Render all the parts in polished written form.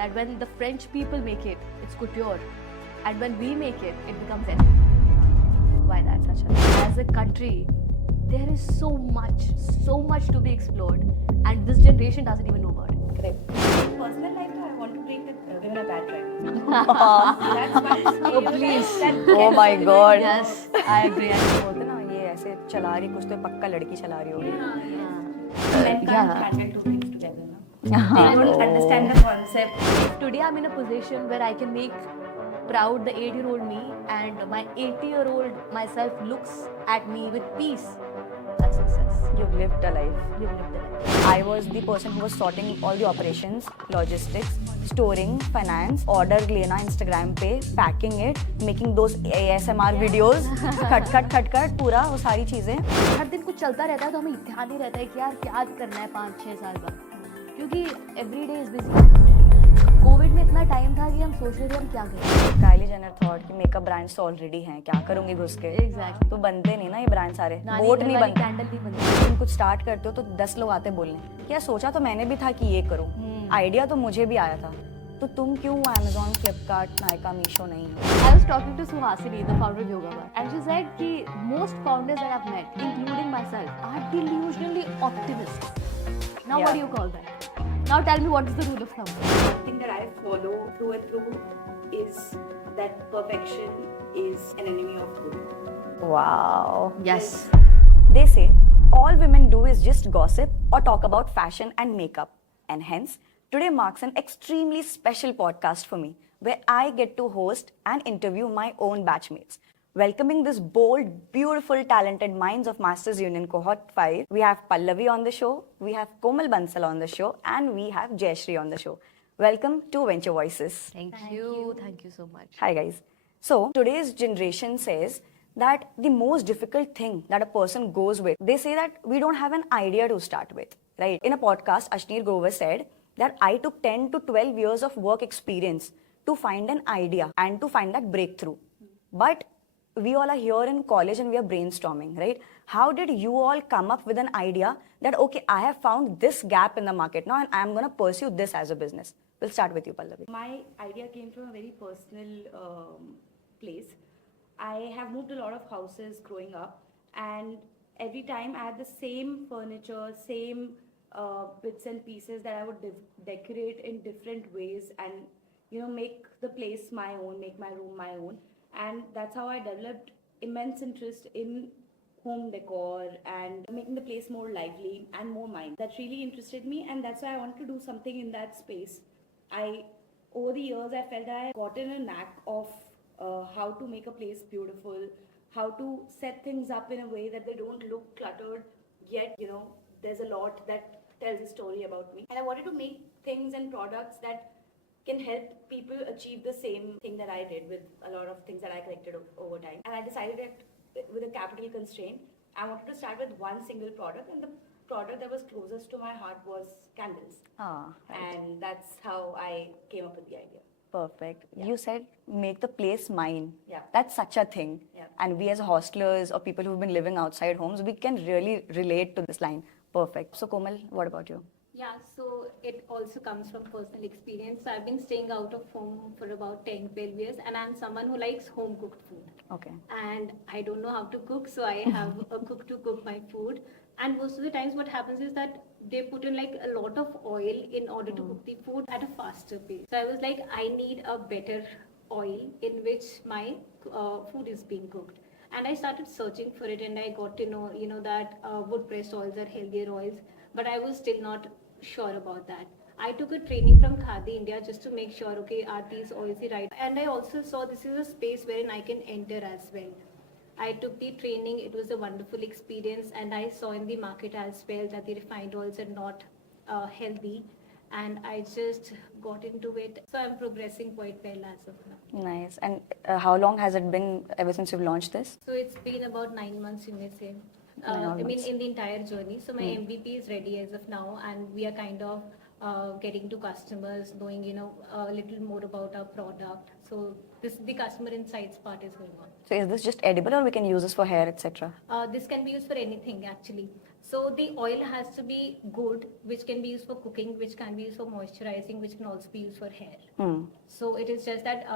that when the French people make it, it's couture, and when we make it, it becomes ethnic. Why that's such a... As a country, there is so much to be explored, and this generation doesn't even know about it. Correct. Personal life, I want to bring that women are bad drivers. That's one. Oh, please. Oh my God. Yes, I agree. बोलते ना ये ऐसे चला रही कुछ तो पक्का लड़की चला रही होगी. Men can't Yeah. handle two things together. No? They don't understand the concept. Today I'm in a position where I can make proud the 8-year-old me, and my 80-year-old myself looks at me with peace. That's success. You've lived a life. You've lived the life. I was the person who was sorting all the operations, logistics, storing, finance, order लेना Instagram पे, packing it, making those ASMR videos, खट पूरा वो सारी चीजें. हर दिन कुछ चलता रहता है तो हमें ध्यान नहीं रहता है कि यार क्या करना है 5-6 साल बाद, क्योंकि every day is busy. Covid में इतना टाइम था कि हम सोच रहे थे हम क्या करें. काइली जेनर थॉट कि मेकअप ब्रांड्स तो ऑलरेडी हैं, क्या करूंगी घुस के. Exactly. तो बनते नहीं ना ये ब्रांड सारे, बोट नहीं बनते. कैंडल नहीं बनती. तुम कुछ स्टार्ट करते हो तो 10 लोग आते बोलने क्या सोचा तो मैंने भी था कि ये करूं, आइडिया तो मुझे भी आया था, तो तुम क्यों Amazon, Flipkart, Nykaa, Meesho नहीं हो? I was talking to Suhasini, the founder of Yoga Bar, and she said कि most founders that I've met, including myself, are delusionally optimists. Now Yeah. what do you call that? Now tell me what is the rule of thumb? One thing that I follow through and through is that perfection is an enemy of good. Wow. Yes. They say all women do is just gossip or talk about fashion and makeup. And hence, today marks an extremely special podcast for me, where I get to host and interview my own batchmates. Welcoming this bold, beautiful, talented minds of Masters Union Cohort 5, we have Pallavi on the show, we have Komal Bansal on the show, and we have Jayashree on the show. Welcome to Venture Voices. Thank you. Thank you so much. Hi guys. So today's generation says that the most difficult thing that a person goes with, they say that we don't have an idea to start with, right? In a podcast, Ashneer Grover said that I took 10 to 12 years of work experience to find an idea and to find that breakthrough. But we all are here in college and we are brainstorming, right? How did you all come up with an idea that, okay, I have found this gap in the market now and I'm going to pursue this as a business? We'll start with you, Pallavi. My idea came from a very personal place. I have moved a lot of houses growing up, and every time I had the same furniture, same bits and pieces that I would decorate in different ways, and make the place my own, make my room my own. And that's how I developed immense interest in home decor and making the place more lively and more mine. That really interested me, and that's why I wanted to do something in that space. Over the years, I felt that I gotten a knack of how to make a place beautiful, how to set things up in a way that they don't look cluttered, yet, there's a lot that tells a story about me. And I wanted to make things and products that can help people achieve the same thing that I did with a lot of things that I collected over time. And I decided that with a capital constraint, I wanted to start with one single product, and the product that was closest to my heart was candles. Ah, right. And that's how I came up with the idea. Perfect. Yeah. You said make the place mine. Yeah. That's such a thing. Yeah. And we as hostelers or people who've been living outside homes, we can really relate to this line. Perfect. So Komal, what about you? Yeah, so it also comes from personal experience. So I've been staying out of home for about 10-12 years, and I'm someone who likes home cooked food. Okay. And I don't know how to cook, so I have a cook to cook my food. And most of the times what happens is that they put in like a lot of oil in order to cook the food at a faster pace. So I was like, I need a better oil in which my food is being cooked. And I started searching for it, and I got to know, that wood pressed oils are healthier oils, but I was still not sure about that. I took a training from Khadi India just to make sure, okay, are these oils the right? And I also saw this is a space wherein I can enter as well. I took the training, it was a wonderful experience, and I saw in the market as well that the refined oils are not healthy, and I just got into it. So I'm progressing quite well as of now. Nice. And how long has it been ever since you've launched this? So it's been about 9 months, you may say. 9 I mean, months. in the entire journey. So my MVP is ready as of now, and we are kind of getting to customers, knowing, a little more about our product. So the customer insights part is going on. So is this just edible or we can use this for hair, etc.? This can be used for anything actually. So the oil has to be good, which can be used for cooking, which can be used for moisturizing, which can also be used for hair. So it is just that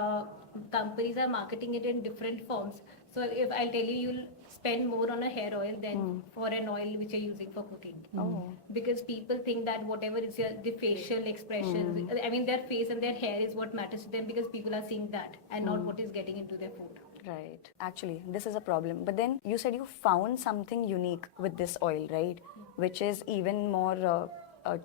companies are marketing it in different forms. So if I'll tell you, you'll spend more on a hair oil than for an oil which you're using for cooking. Because people think that whatever is the facial expressions, I mean their face and their hair is what matters to them, because people are seeing that and not what is getting into their food. Right. Actually, this is a problem. But then you said you found something unique with this oil, right? Which is even more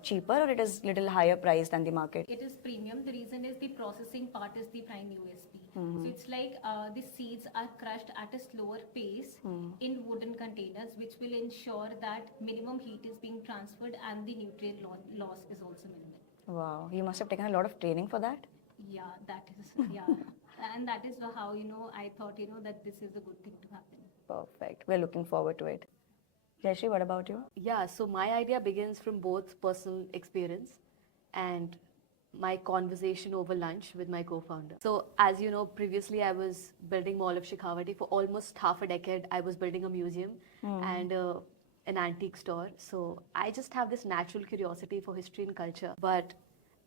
cheaper, or it is little higher price than the market? It is premium. The reason is the processing part is the prime USP. So it's like the seeds are crushed at a slower pace in wooden containers, which will ensure that minimum heat is being transferred and the nutrient loss is also minimal. Wow. You must have taken a lot of training for that. Yeah, that is, yeah. And that is how, I thought, that this is a good thing to happen. Perfect. We're looking forward to it. Jayashree, what about you? Yeah, so my idea begins from both personal experience and my conversation over lunch with my co-founder. So as you know, previously I was building Mall of Shekhawati for almost half a decade. I was building a museum and an antique store. So I just have this natural curiosity for history and culture. But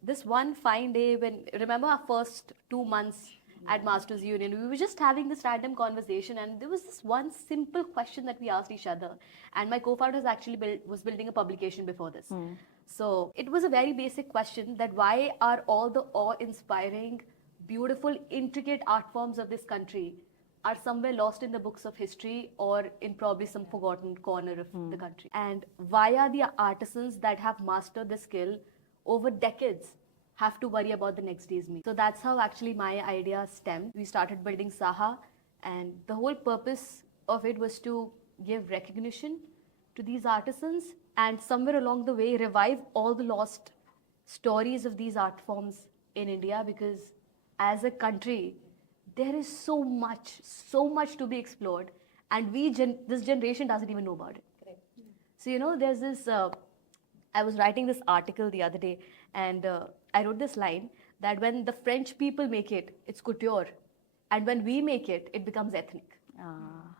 this one fine day when, remember our first 2 months at Masters Union, we were just having this random conversation, and there was this one simple question that we asked each other. And my co-founder was actually was building a publication before this. So it was a very basic question, that why are all the awe-inspiring, beautiful, intricate art forms of this country are somewhere lost in the books of history or in probably some forgotten corner of the country? And why are the artisans that have mastered the skill over decades have to worry about the next day's meal? So that's how actually my idea stemmed. We started building Saha, and the whole purpose of it was to give recognition to these artisans and somewhere along the way revive all the lost stories of these art forms in India, because as a country there is so much to be explored, and this generation doesn't even know about it. Correct. So there's this I was writing this article the other day, and I wrote this line that when the French people make it, it's couture, and when we make it, it becomes ethnic.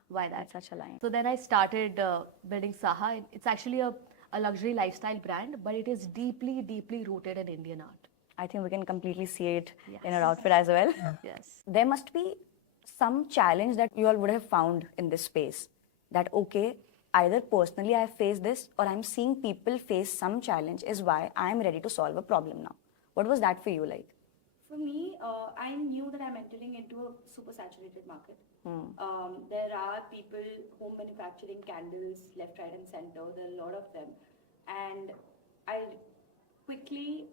Why that? That's such a line. So then I started building Saha. It's actually a luxury lifestyle brand, but it is deeply, deeply rooted in Indian art. I think we can completely see it in Yes. our outfit as well. Yes. There must be some challenge that you all would have found in this space. That, okay, either personally I have faced this, or I'm seeing people face some challenge, is why I'm ready to solve a problem now. What was that for you like? For me, I knew that I'm entering into a super saturated market. There are people home manufacturing candles left, right, and center. There are a lot of them, and I quickly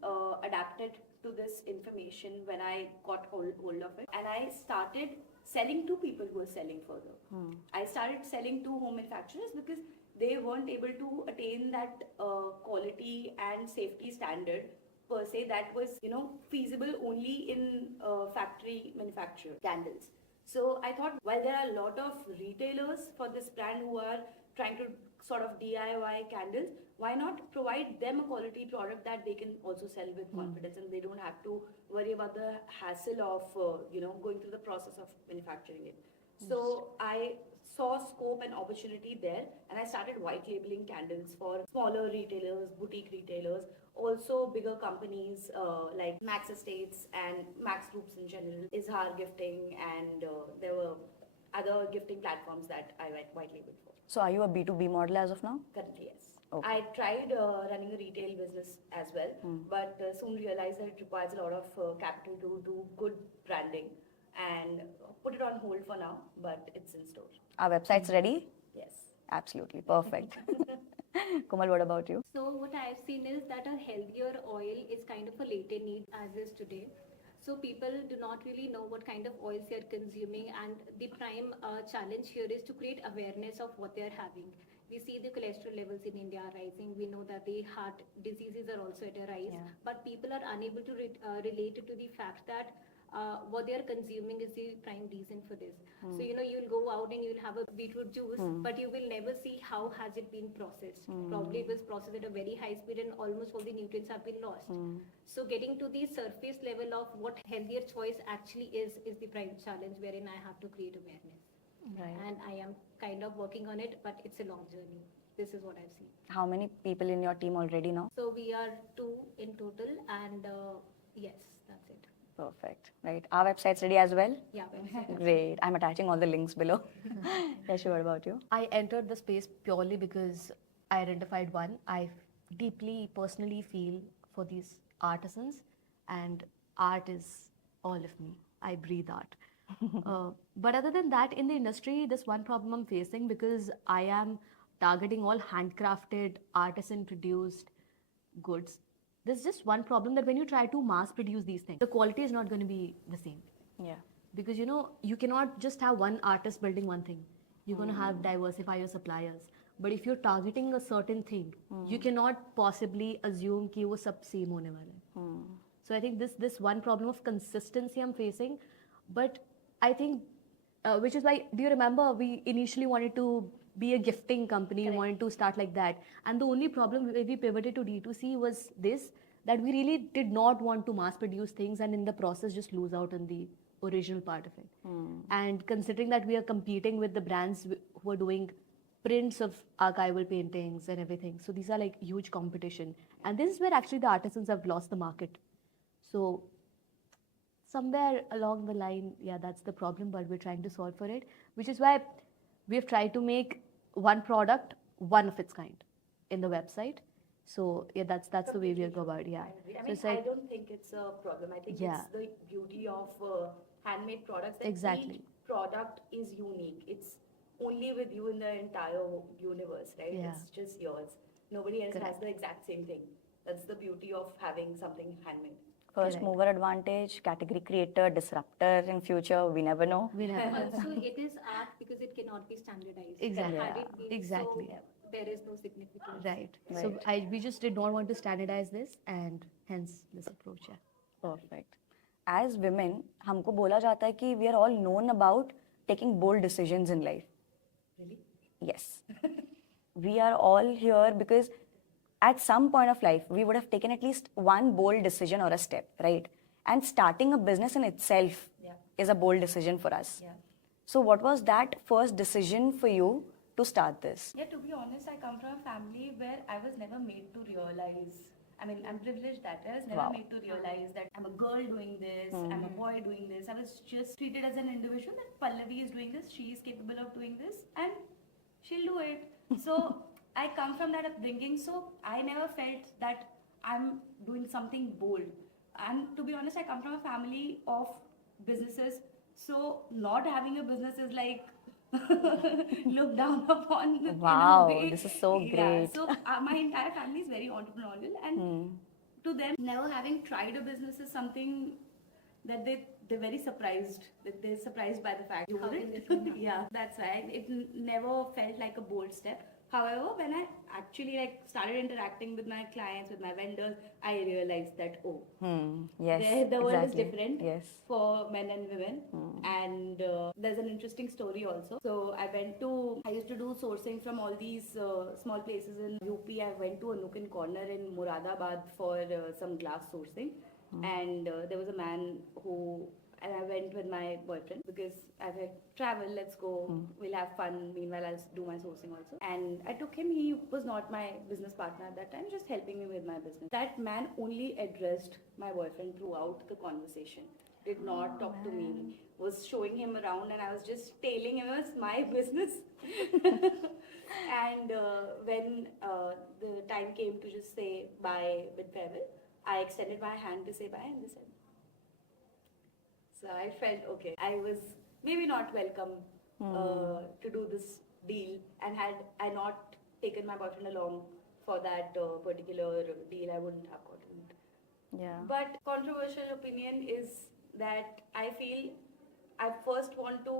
adapted to this information when I got hold of it, and I started selling to people who were selling further. I started selling to home manufacturers because they weren't able to attain that quality and safety standard per se that was feasible only in factory manufactured candles. So I thought, while there are a lot of retailers for this brand who are trying to sort of DIY candles, why not provide them a quality product that they can also sell with confidence, and they don't have to worry about the hassle of going through the process of manufacturing it. So I saw scope and opportunity there, and I started white labeling candles for smaller retailers, boutique retailers, also bigger companies like Max Estates and Max Groups in general, Izhar Gifting, and there were other gifting platforms that I white labeled for. So are you a B2B model as of now? Currently, yes. Okay. I tried running a retail business as well, but soon realized that it requires a lot of capital to do good branding, and put it on hold for now, but it's in store. Our website's ready? Yes. Absolutely. Perfect. Komal, what about you? So what I've seen is that a healthier oil is kind of a later need as is today. So people do not really know what kind of oils they are consuming, and the prime challenge here is to create awareness of what they are having. We see the cholesterol levels in India are rising. We know that the heart diseases are also at a rise, but people are unable to relate it to the fact that what they are consuming is the prime reason for this. So you'll go out and you'll have a beetroot juice, but you will never see how has it been processed. Probably it was processed at a very high speed and almost all the nutrients have been lost. So getting to the surface level of what healthier choice actually is the prime challenge, wherein I have to create awareness. Right. And I am kind of working on it, but it's a long journey. this is what I've seen. How many people in your team already now? So we are 2 in total, and yes, that's it. Perfect. Right. Our website's ready as well? Yeah, website. Great. I'm attaching all the links below. Yashi, what about you? I entered the space purely because I identified one. I deeply, personally feel for these artisans, and art is all of me. I breathe art. But other than that, in the industry, there's one problem I'm facing because I am targeting all handcrafted, artisan produced goods. There's just one problem that when you try to mass produce these things, the quality is not going to be the same. Yeah. Because you cannot just have one artist building one thing. You're going to have diversify your suppliers. But if you're targeting a certain thing, you cannot possibly assume कि वो सब same होने वाला है. So I think this one problem of consistency I'm facing, but I think which is why, do you remember we initially wanted to be a gifting company, we wanted to start like that, and the only problem when we pivoted to D2C was this, that we really did not want to mass produce things and in the process just lose out on the original part of it. And considering that we are competing with the brands who are doing prints of archival paintings and everything, so these are like huge competition, and this is where actually the artisans have lost the market. So somewhere along the line, yeah, that's the problem, but we're trying to solve for it, which is why we've tried to make one product, one of its kind, in the website. So yeah, that's the way we go about it. Yeah. I agree. I So mean, it's like, I don't think it's a problem. I think Yeah. it's the beauty of handmade products. That Exactly. Each product is unique. It's only with you in the entire universe, right? Yeah. It's just yours. Nobody else has Correct. the exact same thing. That's the beauty of having something handmade. First Correct. mover advantage, category creator, disruptor in future, we never know. we never. Also, it is art because it cannot be standardized. Exactly. Had it been Exactly. so, there is no significance. Right. So we just did not want to standardize this, and hence this approach. Yeah. Perfect. As women, हमको बोला जाता है कि we are all known about taking bold decisions in life. Really? Yes. We are all here because at some point of life, we would have taken at least one bold decision or a step, right? And starting a business in itself Yeah. is a bold decision for us. Yeah. So what was that first decision for you to start this? Yeah, to be honest, I come from a family where I was never made to realize. I mean, I'm privileged that I was never Wow. made to realize that I'm a girl doing this, I'm a boy doing this. I was just treated as an individual that Pallavi is doing this, she is capable of doing this, and she'll do it. So I come from that upbringing, so I never felt that I'm doing something bold. And to be honest, I come from a family of businesses, so not having a business is like looked down upon. Wow, in a way. this is so Yeah, great. so my entire family is very entrepreneurial, and to them, never having tried a business is something that they're very surprised. That they're surprised by the fact you How would can it. this thing happen? Yeah, that's why it never felt like a bold step. However, when I actually started interacting with my clients, with my vendors, I realized that Yes. the world is exactly. different Yes. for men and women. And there's an interesting story also. So I used to do sourcing from all these small places in UP. I went to a nook and corner in Moradabad for some glass sourcing. And there was a man and I went with my boyfriend because I was like, travel, let's go, we'll have fun. Meanwhile, I'll do my sourcing also. And I took him, he was not my business partner at that time, just helping me with my business. That man only addressed my boyfriend throughout the conversation, did not talk to me, was showing him around, and I was just telling him it was my business. And when the time came to just say bye with farewell, I extended my hand to say bye, and they said. So I felt okay. I was maybe not welcome to do this deal, and had I not taken my boyfriend along for that particular deal, I wouldn't have gotten it. Yeah. But controversial opinion is that I feel I first want to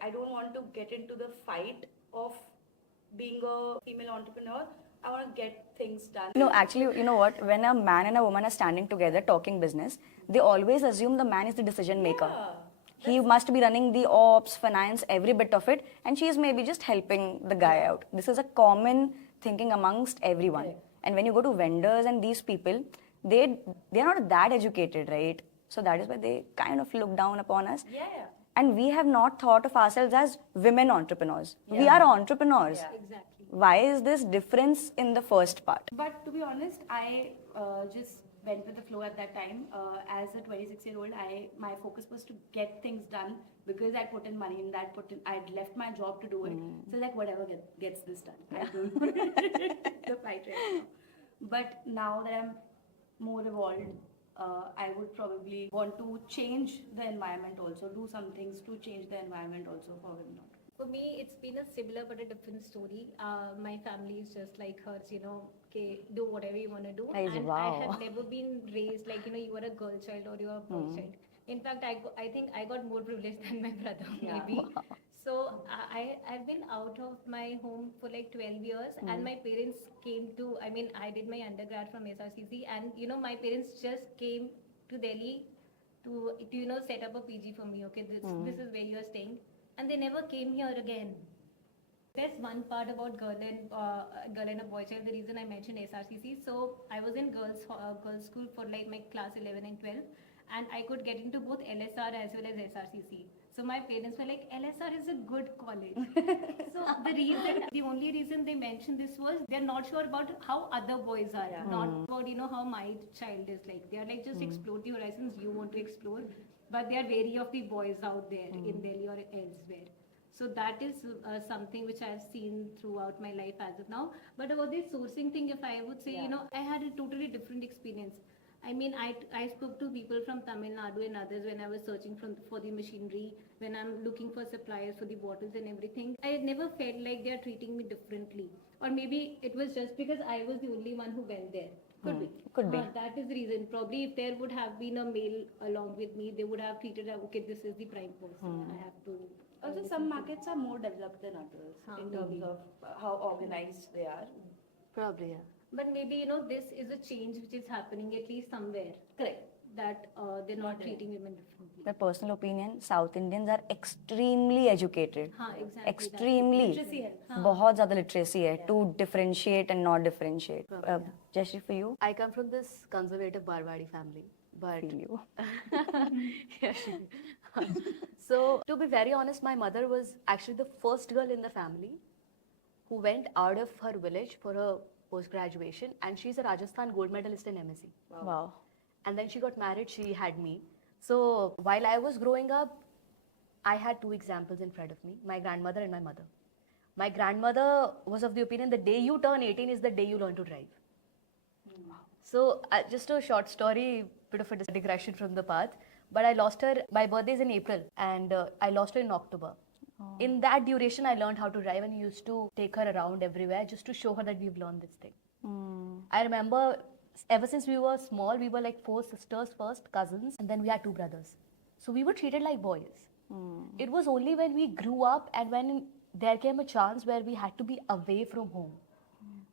I don't want to get into the fight of being a female entrepreneur. I want to get things done. No, actually, you know what? When a man and a woman are standing together talking business, they always assume the man is the decision maker. Yeah, He must be running the ops, finance, every bit of it, and she is maybe just helping the guy out. This is a common thinking amongst everyone. Correct. And when you go to vendors and these people, they're not that educated, right? So that is why they kind of look down upon us. Yeah. And we have not thought of ourselves as women entrepreneurs. We are entrepreneurs. Yeah. Exactly. Why is this difference in the first part? But to be honest, I just went with the flow at that time. As a 26-year-old, my focus was to get things done because I put in money in that. I'd left my job to do it. So like whatever gets this done, I'll do the flight right now. But now that I'm more evolved, I would probably want to change the environment also, do some things to change the environment also for women. For me, it's been a similar but a different story. My family is just like hers, okay, do whatever you want to do. Nice, And wow. I have never been raised like, you are a girl child or you are a boy child. In fact, I think I got more privilege than my brother, maybe. So I've been out of my home for like 12 years and my parents came to, I did my undergrad from SRCC and, my parents just came to Delhi to set up a PG for me. Okay, this is where you're staying. And they never came here again. There's one part about girl and a boy child. The reason I mentioned SRCC. So I was in girls school for like my class 11 and 12, and I could get into both LSR as well as SRCC. So my parents were like, LSR is a good college. So the only reason they mentioned this was they're not sure about how other boys are, not about how my child is like. They are like just explore the horizons you want to explore, but they are wary of the boys out there in Delhi or elsewhere. So that is something which I've seen throughout my life as of now. But about the sourcing thing, if I would say, I had a totally different experience. I spoke to people from Tamil Nadu and others when I was searching for the machinery, when I'm looking for suppliers for the bottles and everything. I never felt like they are treating me differently. Or maybe it was just because I was the only one who went there. Could be. Could be. That is the reason. Probably if there would have been a male along with me, they would have treated, okay, this is the prime person. I have to. Also, some markets are more developed than others in terms of how organized they are. Probably, yeah. But maybe, this is a change which is happening at least somewhere. Correct. That they're not treating women differently. My personal opinion, South Indians are extremely educated. Exactly. Extremely. Literacy helps. बहुत ज़्यादा literacy है to differentiate and not differentiate. Jayashree, for you? I come from this conservative Barwadi family, but Feel you. yeah, so to be very honest, my mother was actually the first girl in the family who went out of her village for her post-graduation, and she's a Rajasthan gold medalist in MSc. Wow. And then she got married, she had me. So while I was growing up, I had two examples in front of me, my grandmother and my mother. My grandmother was of the opinion the day you turn 18 is the day you learn to drive. So just a short story, bit of a digression from the path, but I lost her, my birthday is in April, and I lost her in October. In that duration, I learned how to drive and used to take her around everywhere just to show her that we've learned this thing. I remember ever since we were small, we were like 4 sisters first, cousins, and then we had 2 brothers. So we were treated like boys. It was only when we grew up and when there came a chance where we had to be away from home,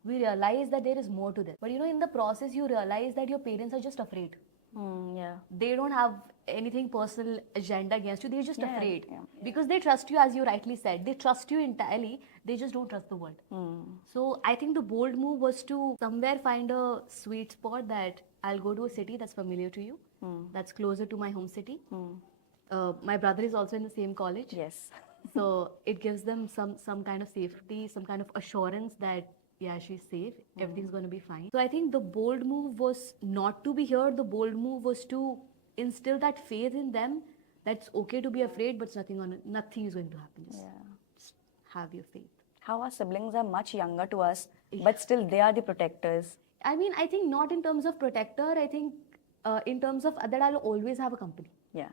we realized that there is more to this. But in the process, you realize that your parents are just afraid. Yeah. They don't have anything personal agenda against you. They're just afraid. Yeah. Because they trust you, as you rightly said. They trust you entirely. They just don't trust the world. So I think the bold move was to somewhere find a sweet spot that I'll go to a city that's familiar to you, that's closer to my home city. My brother is also in the same college. Yes. So it gives them some kind of safety, some kind of assurance that yeah, she's safe, everything's going to be fine. So I think the bold move was not to be here. The bold move was to instill that faith in them that it's okay to be afraid, but nothing is going to happen. Just have your faith. How our siblings are much younger to us, but still they are the protectors. I mean, I think not in terms of protector. I think in terms of that I'll always have a company. Yeah.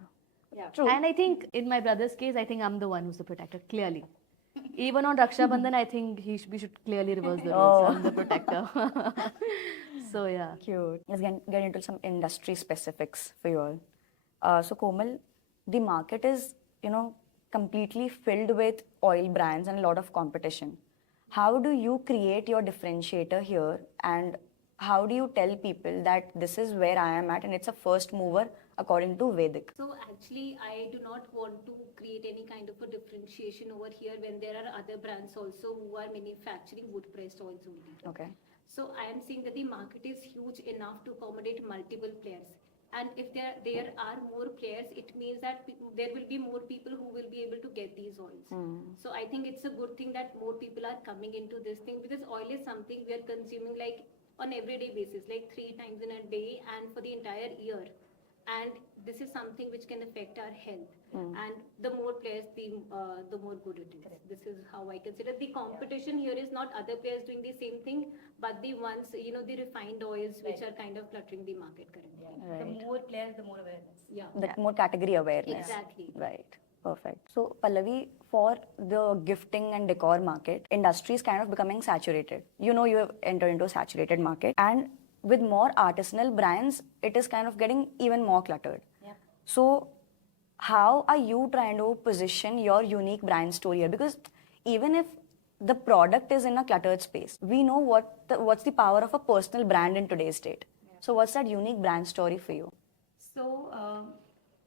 Yeah. True. And I think in my brother's case, I think I'm the one who's the protector, clearly. Even on Raksha Bandhan, I think we should clearly reverse the roles. I'm the protector. So yeah. Cute. Let's get into some industry specifics for you all. So Komal, the market is, completely filled with oil brands and a lot of competition. How do you create your differentiator here, and how do you tell people that this is where I am at and it's a first mover according to Vedic? So actually, I do not want to create any kind of a differentiation over here when there are other brands also who are manufacturing wood-pressed oils only. Okay. So I am saying that the market is huge enough to accommodate multiple players. And if there are more players, it means that there will be more people who will be able to get these oils. So I think it's a good thing that more people are coming into this thing, because oil is something we are consuming like on everyday basis, like 3 times in a day and for the entire year. And this is something which can affect our health. And the more players, the more good it is. This is how I consider. The competition here is not other players doing the same thing, but the ones, the refined oils which are kind of cluttering the market currently. Right. The more players, the more awareness. Yeah. The more category awareness. Exactly. Right. Perfect. So, Pallavi, for the gifting and decor market, industry is kind of becoming saturated. You know, you have entered into a saturated market, and with more artisanal brands, it is kind of getting even more cluttered. Yeah. So, how are you trying to position your unique brand story here? Because even if the product is in a cluttered space, we know what's the power of a personal brand in today's date. So, what's that unique brand story for you? So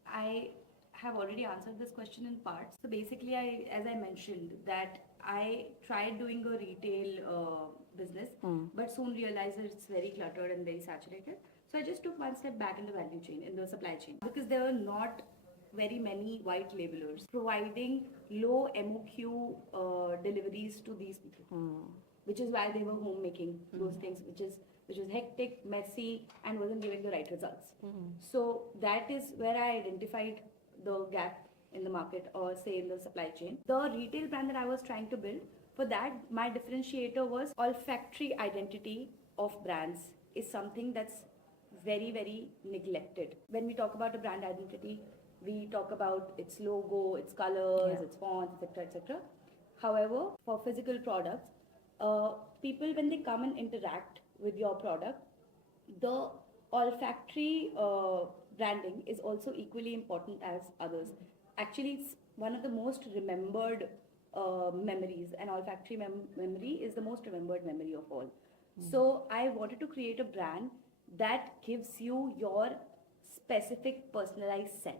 I have already answered this question in parts. So basically, as I mentioned, that I tried doing a retail business, but soon realized that it's very cluttered and very saturated. So I just took one step back in the value chain, in the supply chain, because there were not very many white labelers providing low MOQ deliveries to these people, which is why they were homemaking those things, which was hectic, messy, and wasn't giving the right results. So that is where I identified the gap in the market, or say in the supply chain. The retail brand that I was trying to build, for that my differentiator was olfactory identity of brands is something that's very, very neglected. When we talk about a brand identity, we talk about its logo, its colors, its fonts, etc., etc. However, for physical products, people, when they come and interact with your product, the olfactory branding is also equally important as others. Actually, it's one of the most remembered memories, and olfactory memory is the most remembered memory of all. So I wanted to create a brand that gives you your specific personalized scent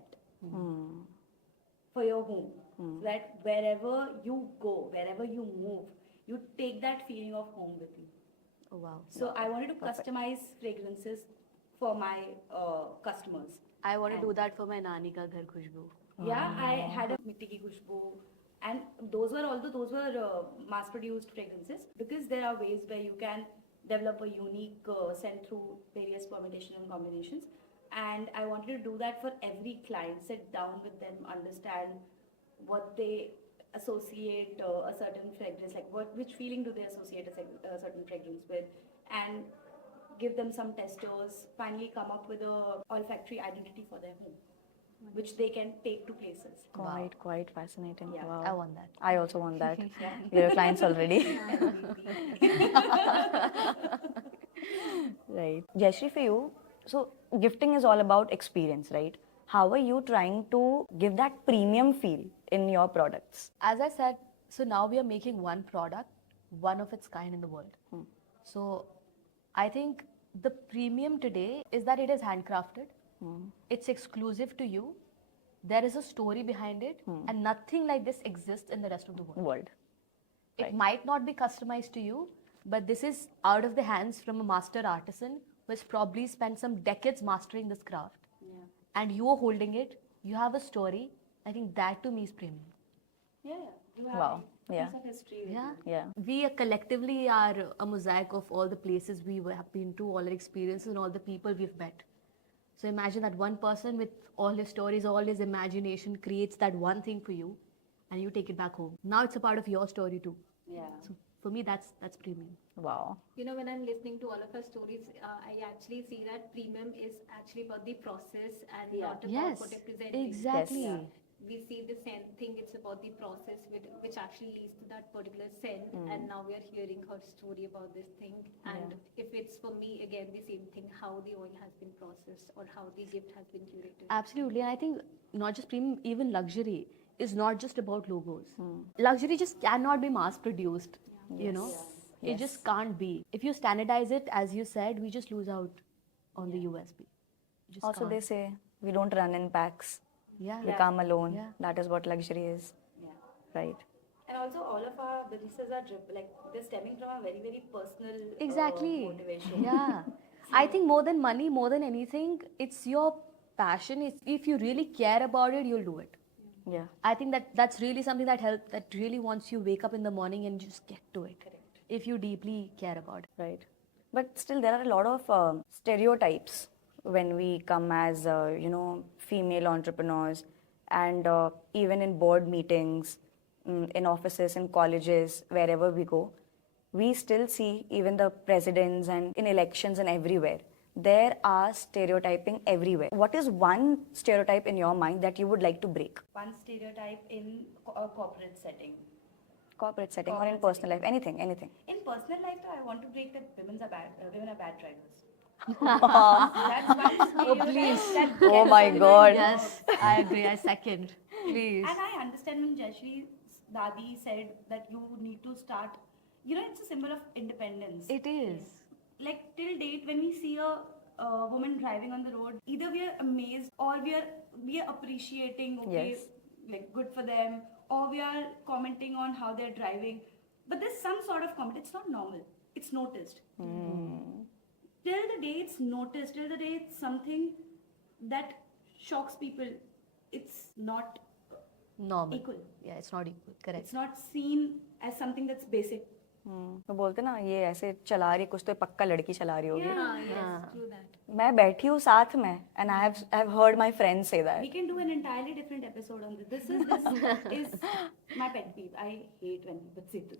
for your home. So that wherever you go, wherever you move, you take that feeling of home with you. Oh, wow. So I wanted to customize fragrances for my customers. I want to do that for my Nani Ka Ghar Khushbu. Yeah, I had a Mitti Ki Khushbu, and those were mass-produced fragrances, because there are ways where you can develop a unique scent through various permutations and combinations. And I wanted to do that for every client, sit down with them, understand what they associate a certain fragrance, like which feeling do they associate a certain fragrance with, and give them some testers, finally come up with a olfactory identity for their home, which they can take to places. Quite fascinating. Yeah. Wow. I want that. I also want that. There are clients already. Right. Jayashree, for you, so gifting is all about experience, right? How are you trying to give that premium feel in your products? As I said, so now we are making one product, one of its kind in the world. So I think the premium today is that it is handcrafted, it's exclusive to you, there is a story behind it, and nothing like this exists in the rest of the world. It might not be customized to you, but this is out of the hands from a master artisan who has probably spent some decades mastering this craft. And you are holding it, you have a story. I think that to me is premium. Yeah, you have Wow. a Yeah. piece of history. with Yeah. you. Yeah. We collectively are a mosaic of all the places we have been to, all our experiences, and all the people we've met. So imagine that one person with all his stories, all his imagination creates that one thing for you, and you take it back home. Now it's a part of your story too. Yeah. So for me, that's premium. Wow. When I'm listening to all of our stories, I actually see that premium is actually about the process and not about what it presents. exactly. Yes. We see the scent thing, it's about the process which actually leads to that particular scent. And now we are hearing her story about this thing. And if it's for me, again, the same thing, how the oil has been processed or how the gift has been curated. Absolutely. And I think not just premium, even luxury is not just about logos. Luxury just cannot be mass produced, you know. It just can't be. If you standardize it, as you said, we just lose out on the USP. We just Also, can't. they say we don't run in packs. Yeah. We come alone. Yeah. That is what luxury is. Yeah. Right. And also, all of our businesses are they're stemming from a very, very personal Exactly. motivation. Yeah. I think more than money, more than anything, it's your passion. It's, if you really care about it, you'll do it. Yeah. I think that's really something that really wants you wake up in the morning and just get to it. If you deeply care about it. Right. But still, there are a lot of stereotypes when we come as, female entrepreneurs, and even in board meetings, in offices, in colleges, wherever we go, we still see even the presidents and in elections and everywhere. There are stereotyping everywhere. What is one stereotype in your mind that you would like to break? One stereotype in a corporate setting. Corporate setting or in Corporate personal life, anything. In personal life, though, I want to break that women are bad drivers. That's one stereotype please. that Oh gets my on God. Yes, I agree. I second. Please. And I understand when Jayashree Dadi said that you need to start, it's a symbol of independence. It is. Like till date, when we see a woman driving on the road, either we are amazed or we are appreciating, okay, Yes. like good for them, or we are commenting on how they're driving. But there's some sort of comment. It's not normal. It's noticed. Till the day it's noticed, till the day it's something that shocks people, it's not Normal. equal. Yeah, it's not equal. Correct. It's not seen as something that's basic. तो बोलते ना ये ऐसे चला रही है, कुछ तो पक्का लड़की चला रही होगी. Yes, true that. मैं बैठी हूँ साथ में and I have heard my friends say that. We can do an entirely different episode on this. This is my pet peeve. I hate when people say this.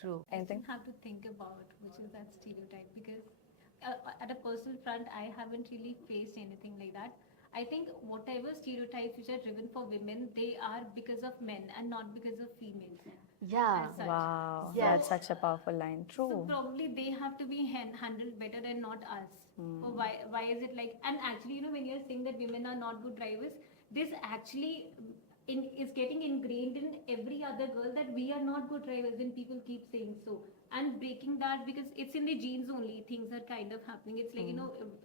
True. Anything? Have to think about which is that stereotype, because at a personal front, I haven't really faced anything like that. I think whatever stereotypes which are driven for women, they are because of men and not because of females. Yeah. As such. Wow, Yes. that's such a powerful line. So True. probably they have to be handled better and not us. Or why is it like? And actually, when you're saying that women are not good drivers, this actually is getting ingrained in every other girl that we are not good drivers, and people keep saying so. And breaking that, because it's in the genes only, things are kind of happening. It's like,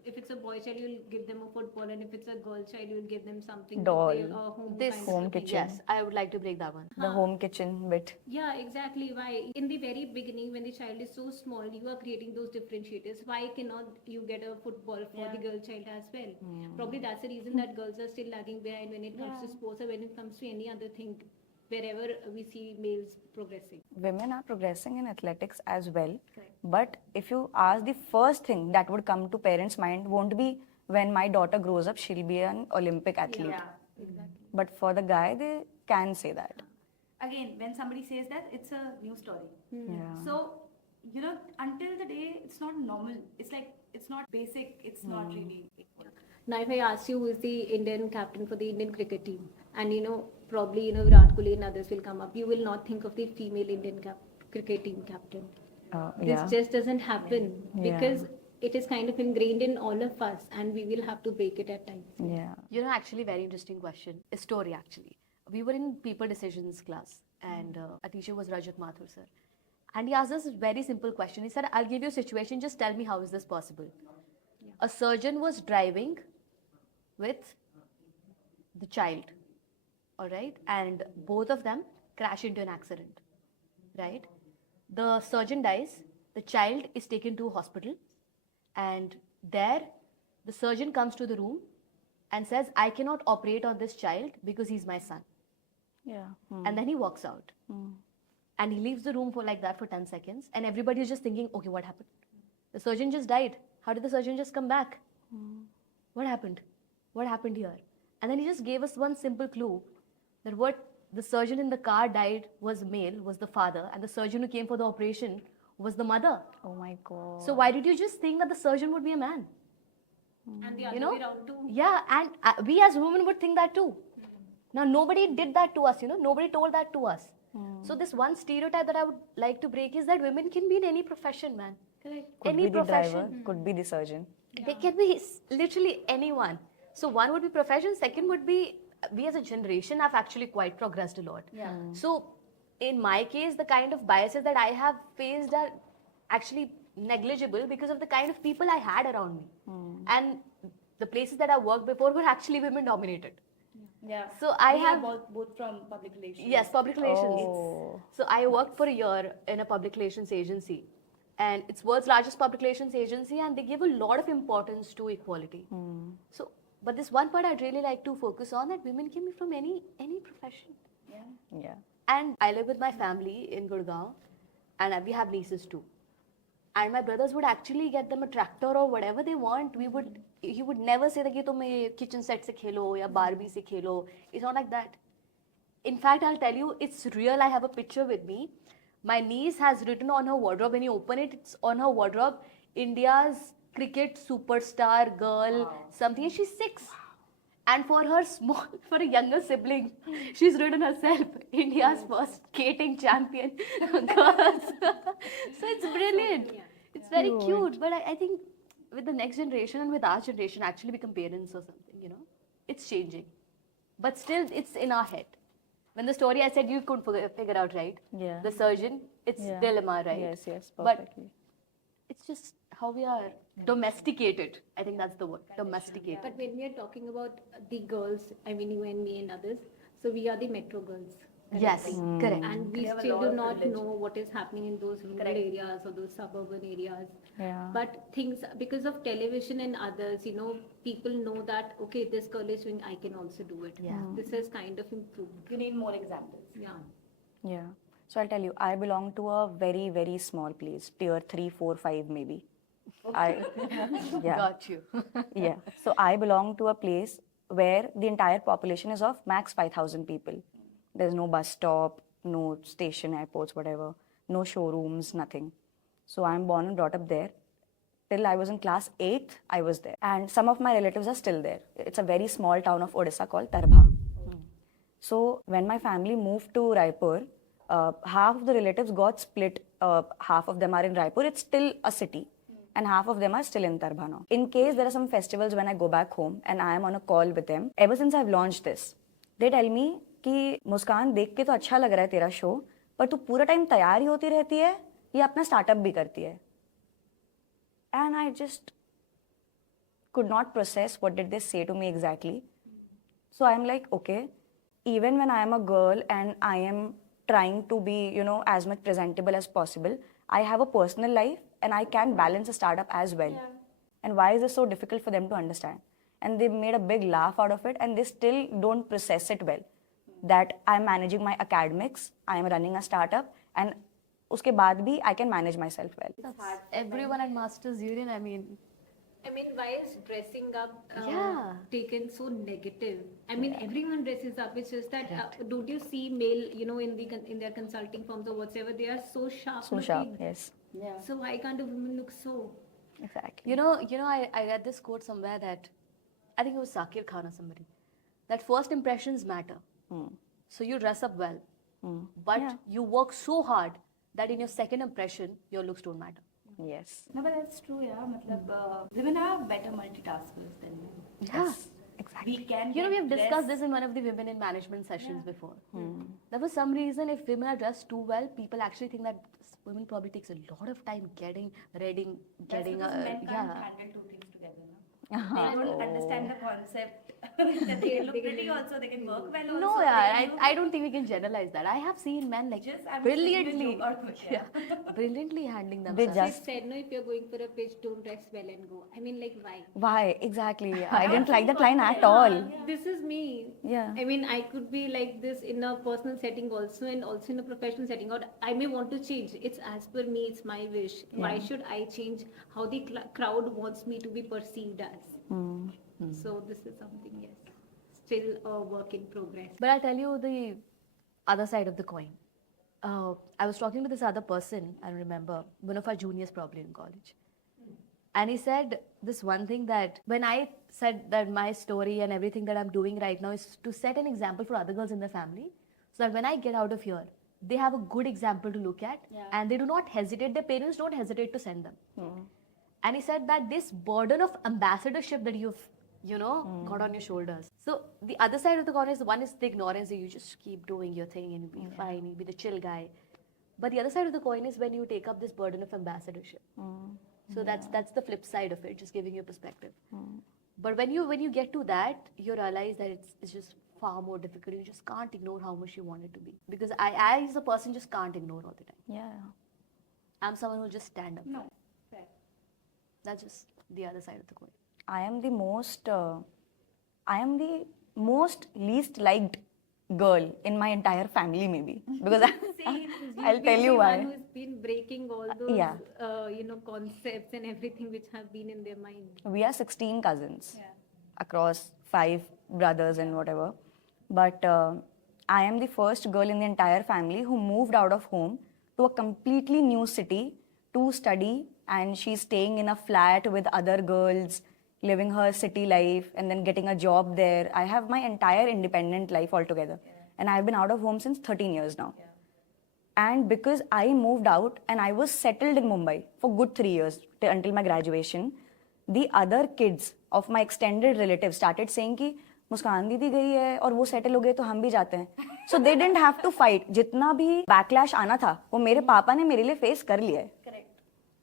if it's a boy child, you'll give them a football, and if it's a girl child, you'll give them something. Doll. To play, home This kind of home a thing. kitchen. Yes, I would like to break that one. The home kitchen bit. Yeah, exactly. Why? In the very beginning, when the child is so small, you are creating those differentiators. Why cannot you get a football for the girl child as well? Probably that's the reason that girls are still lagging behind when it comes to sports or when it comes to any other thing, wherever we see males progressing. Women are progressing in athletics as well. Correct. But if you ask, the first thing that would come to parents' mind won't be when my daughter grows up, she'll be an Olympic athlete. Yeah. Exactly. But for the guy, they can say that. Again, when somebody says that, it's a new story. Yeah. So, until the day, it's not normal. It's like, it's not basic. It's not really equal. Now, if I ask you who is the Indian captain for the Indian cricket team, and probably Virat Kohli and others will come up, you will not think of the female Indian cricket team captain. This just doesn't happen because it is kind of ingrained in all of us, and we will have to break it at times. Yeah. Actually, very interesting question. A story, actually. We were in people decisions class, and our teacher was Rajat Mathur, sir. And he asked us a very simple question. He said, I'll give you a situation, just tell me how is this possible. A surgeon was driving with the child, all right? And both of them crash into an accident, right? The surgeon dies, the child is taken to hospital, and there the surgeon comes to the room and says, I cannot operate on this child because he's my son. Yeah. And then he walks out. And he leaves the room for like that for 10 seconds. And everybody is just thinking, okay, what happened? The surgeon just died. How did the surgeon just come back? What happened? What happened here? And then he just gave us one simple clue that what the surgeon in the car died was male, was the father, and the surgeon who came for the operation was the mother. Oh my God. So why did you just think that the surgeon would be a man? And the other way around too. Yeah, and we as women would think that too. Now, nobody did that to us, nobody told that to us. So this one stereotype that I would like to break is that women can be in any profession, man. Could Any be the profession. driver, could be the surgeon. They can be literally anyone. So one would be profession, second would be, we as a generation have actually quite progressed a lot. Yeah. So in my case, the kind of biases that I have faced are actually negligible because of the kind of people I had around me. And the places that I worked before were actually women dominated. Yeah. So I We are have both from public relations. Yes, public relations. Oh. So I worked for a year in a public relations agency. and it's world's largest public relations agency, and they give a lot of importance to equality. So, but this one part I'd really like to focus on, that women can be from any profession. Yeah. And I live with my family in Gurgaon, and we have nieces too. And my brothers would actually get them a tractor or whatever they want. He would never say that कि तुम ये kitchen set से खेलो या Barbie से खेलो. It's not like that. In fact, I'll tell you, it's real. I have a picture with me. My niece has written on her wardrobe. When you open it, it's on her wardrobe, India's cricket superstar girl, something. And she's 6. And for a younger sibling, she's written herself, India's first skating champion girls. So it's brilliant. It's very cute. But I think with the next generation and with our generation, actually become parents or something, it's changing. But still, it's in our head. When the story I said you couldn't figure out, right? Yeah. The surgeon, it's dilemma, right? Yes, But perfectly. it's just how we are domesticated. I think that's the word, domesticated. But when we are talking about the girls, I mean you and me and others, so we are the metro girls. Yes, correct. And we still do not know what is happening in those rural areas or those suburban areas. Yeah. But things, because of television and others, people know that, okay, this girl is doing, I can also do it. Yeah. This has kind of improved. You need more examples. Yeah. Yeah. So I'll tell you, I belong to a very, very small place, tier 3, 4, 5 maybe. Yeah. Got you. Yeah. So I belong to a place where the entire population is of max 5,000 people. There's no bus stop, no station, airports, whatever, no showrooms, nothing. So I'm born and brought up there. Till I was in class 8th, I was there. And some of my relatives are still there. It's a very small town of Odisha called Tarbha. So when my family moved to Raipur, half of the relatives got split. Half of them are in Raipur. It's still a city. And half of them are still in Tarbha now. In case there are some festivals when I go back home and I am on a call with them, ever since I've launched this, they tell me कि मुस्कान देख के तो अच्छा लग रहा है तेरा show, पर तू पूरा टाइम तैयार ही होती रहती है या अपना स्टार्टअप भी करती है. And I just could not process what did they say to me exactly. So I'm like, okay, even when I am a girl and I am trying to be, as much presentable as possible, I have a personal life and I can balance a startup as well. Yeah. And why is this so difficult for them to understand? And they made a big laugh out of it, and they still don't process it well. That I'm managing my academics, I am running a startup, and uske baad bhi I can manage myself well. That's everyone at Masters Union, I mean, why is dressing up taken so negative? Everyone dresses up. It's just that don't you see male, in their consulting firms or whatever, they are so sharp. So sharp, yes. Yeah. So why can't a woman look so? Exactly. I read this quote somewhere that, I think it was Zakir Khan or somebody, that first impressions matter. So you dress up well, but you work so hard that in your second impression, your looks don't matter. Yes. No, but that's true, yeah. Women are better multitaskers than men. Yes, exactly. We can. We have get discussed this in one of the women in management sessions before. That for some reason, if women are dressed too well, people actually think that women probably takes a lot of time getting ready, getting men can't handle two things together. No? They don't understand the concept. That they look pretty also, they can work well also. No, yeah, I don't think we can generalize that. I have seen men like brilliantly, brilliantly handling themselves. They just They said, no, if you're going for a pitch, don't dress well and go. Why? Why? Exactly. I didn't like that line at all. This is me. Yeah. I could be like this in a personal setting also, and also in a professional setting. Or I may want to change. It's as per me, it's my wish. Why should I change how the crowd wants me to be perceived as? So this is something, yes, still a work in progress. But I'll tell you the other side of the coin. I was talking to this other person, I remember, one of our juniors probably in college. And he said this one thing, that when I said that my story and everything that I'm doing right now is to set an example for other girls in their family, so that when I get out of here, they have a good example to look at, and they do not hesitate, their parents don't hesitate to send them. And he said that this burden of ambassadorship that you've got on your shoulders. So the other side of the coin is, one is the ignorance, that you just keep doing your thing and you'll be fine, you'll be the chill guy. But the other side of the coin is when you take up this burden of ambassadorship. So that's the flip side of it, just giving you a perspective. But when you get to that, you realize that it's just far more difficult. You just can't ignore how much you want it to be. Because I as a person just can't ignore all the time. Yeah. I'm someone who'll just stand up. No, fair. That's just the other side of the coin. I am the most least liked girl in my entire family, maybe. Because I'll tell you One why. who's been breaking all those, yeah. Concepts and everything which have been in their mind. We are 16 cousins Yeah. across 5 brothers and whatever. But I am the first girl in the entire family who moved out of home to a completely new city to study, and she's staying in a flat with other girls, living her city life, and then getting a job there. I have my entire independent life altogether. And I've been out of home since 13 years now. And because I moved out and I was settled in Mumbai for good 3 years until my graduation, the other kids of my extended relatives started saying कि मुस्कान दीदी गई है और वो settle हो गए तो हम भी जाते हैं. So they didn't have to fight. जितना भी backlash आना था वो मेरे पापा ने मेरे लिए face कर लिया है. Correct.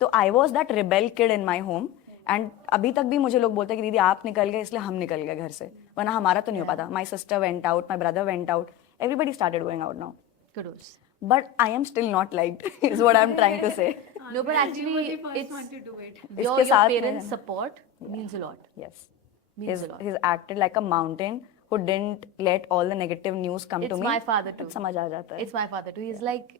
तो I was that rebel kid in my home. And अभी तक भी मुझे लोग बोलते हैं कि दीदी आप निकल गए इसलिए हम निकल गए घर से, वरना हमारा तो नहीं हो पाता. My sister went out, my brother went out, everybody started going out now. Kudos. But I am still not liked, is what I'm trying to say. No, but You actually, were the first it's one to do it. your इसके साथ में parents' है. support means a lot. Yes. Means a lot. He's acted like a mountain who didn't let all the negative news come to It's me. my father too. समझ आ जाता है. It's my father too. He's like,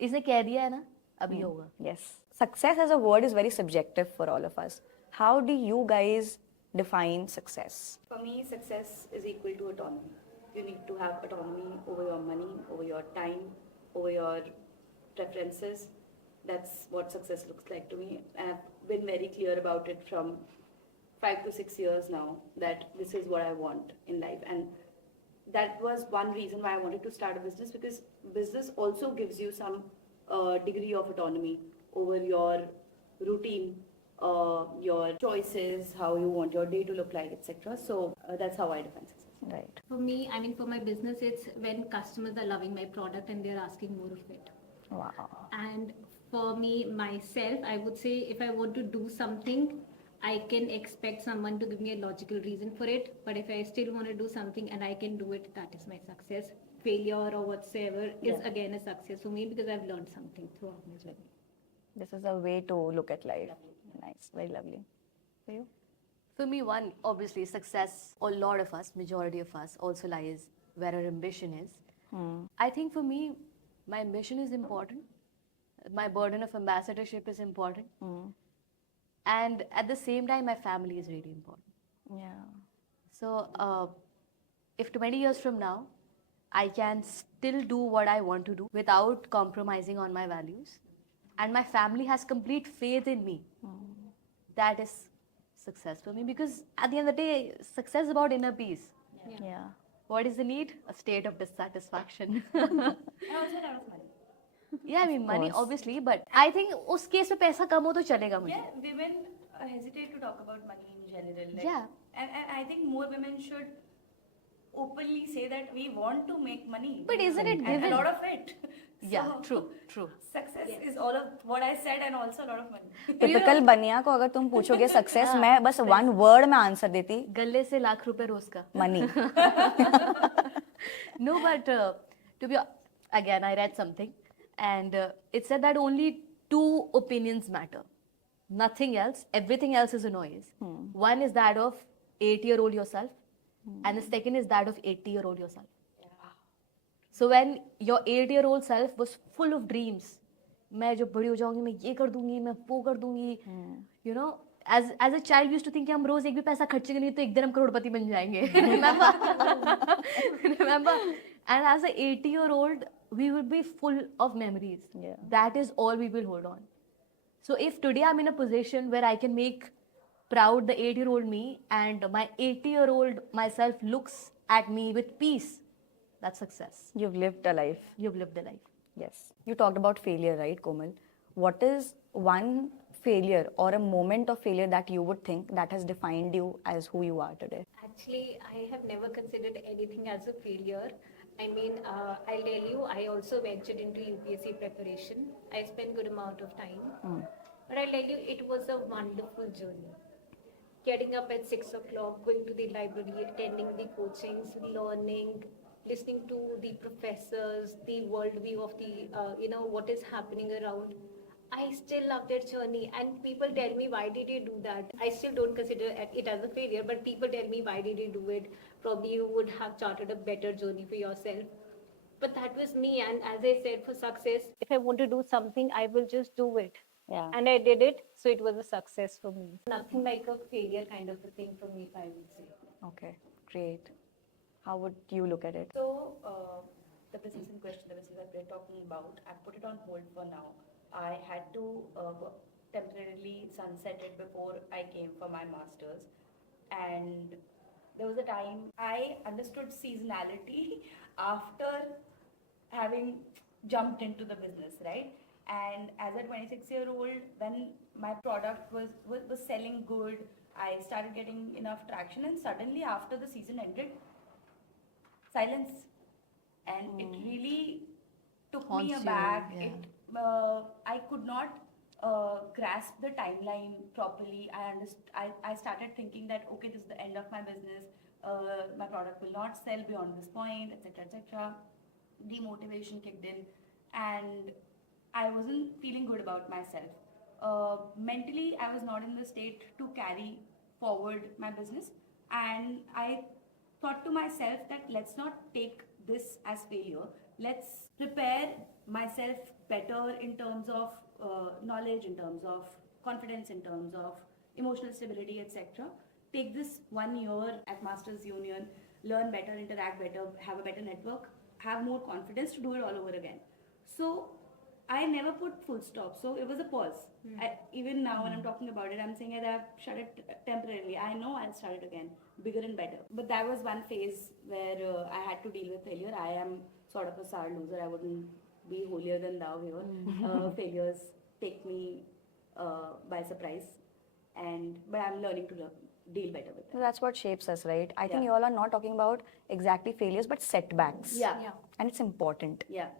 इसने कह दिया है ना, अभी होगा. Yes. Success as a word is very subjective for all of us. How do you guys define success? For me, success is equal to autonomy. You need to have autonomy over your money, over your time, over your preferences. That's what success looks like to me. And I've been very clear about it from 5 to 6 years now, that this is what I want in life. And that was one reason why I wanted to start a business, because business also gives you some degree of autonomy over your routine, your choices, how you want your day to look like, etc. So that's how I define success. Right. For me, I mean, for my business, it's when customers are loving my product and they're asking more of it. Wow. And for me, myself, I would say if I want to do something, I can expect someone to give me a logical reason for it. But if I still want to do something and I can do it, that is my success. Failure or whatsoever is again a success for me, because I've learned something throughout my journey. This is a way to look at life. Nice. Very lovely. For you? For me, one, obviously, success, a lot of us, majority of us, also lies where our ambition is. I think for me, my ambition is important. My burden of ambassadorship is important. And at the same time, my family is really important. Yeah. So, if 20 years from now, I can still do what I want to do without compromising on my values, and my family has complete faith in me, that is success for me. Because at the end of the day, success is about inner peace. Yeah. What is the need? A state of dissatisfaction. And also a lot of money. Yeah, I mean money, course. obviously, but I think उस case में पैसा कम हो तो चलेगा मुझे. Yeah, women hesitate to talk about money in general. Like, Yeah. And I think more women should openly say that we want to make money. But isn't it And given? a lot of it. Yeah, So, true. Success is all of what I said and also a lot of money. Typical बनिया को अगर तुम पूछोगे success, मैं बस one word में answer देती, गले से लाख रुपए रोज का. Money. No, but to be again, I read something, and it said that only 2 opinions matter. Nothing else. Everything else is a noise. One is that of 8-year-old yourself, and the second is that of 80-year-old yourself. So when your 8-year-old self was full of dreams, मैं जब बड़ी हो जाऊंगी मैं ये कर दूंगी, मैं वो कर दूंगी, you know, as a child we used to think कि हम रोज एक भी पैसा खर्चेंगे नहीं तो एक दिन हम करोड़पति बन जाएंगे. Remember? And as a 80-year-old we will be full of memories. Yeah. That is all we will hold on. So if today I'm in a position where I can make proud the 8-year-old me, and my 80-year-old myself looks at me with peace, that's success. You've lived a life. You've lived a life. Yes. You talked about failure, right, Komal? What is one failure or a moment of failure that you would think that has defined you as who you are today? Actually, I have never considered anything as a failure. I mean, I'll tell you, I also ventured into UPSC preparation. I spent good amount of time. But I'll tell you, it was a wonderful journey. Getting up at 6 o'clock, going to the library, attending the coachings, learning, listening to the professors, the worldview of the, what is happening around. I still love their journey, and people tell me, why did you do that? I still don't consider it as a failure, but people tell me, why did you do it? Probably you would have charted a better journey for yourself. But that was me, and as I said, for success, if I want to do something, I will just do it. Yeah. And I did it, so it was a success for me. Nothing like a failure kind of a thing for me, if I would say. Okay, great. How would you look at it? So, the business in question, the business that we're talking about, I put it on hold for now. I had to temporarily sunset it before I came for my master's. And there was a time I understood seasonality after having jumped into the business, right? And as a 26-year-old, when my product was selling good, I started getting enough traction, and suddenly after the season ended, silence, and it really took me Haunts you, aback. yeah. I could not grasp the timeline properly. I started thinking that okay, this is the end of my business. My product will not sell beyond this point, etc., etc. Demotivation kicked in, and I wasn't feeling good about myself. Mentally, I was not in the state to carry forward my business, and I thought to myself that let's not take this as failure. Let's prepare myself better in terms of knowledge, in terms of confidence, in terms of emotional stability, etc. Take this 1 year at Masters Union, learn better, interact better, have a better network, have more confidence to do it all over again. So I never put full stop. So it was a pause. Even now, when I'm talking about it, I'm saying that I've shut it temporarily. I know I'll start it again, bigger and better. But that was one phase where I had to deal with failure. I am sort of a sour loser. I wouldn't be holier than thou here. Failures take me by surprise, but I'm learning to deal better with So them. that's what shapes us, right? I think Yeah. you all are not talking about exactly failures, but setbacks. Yeah. And it's important. Yeah.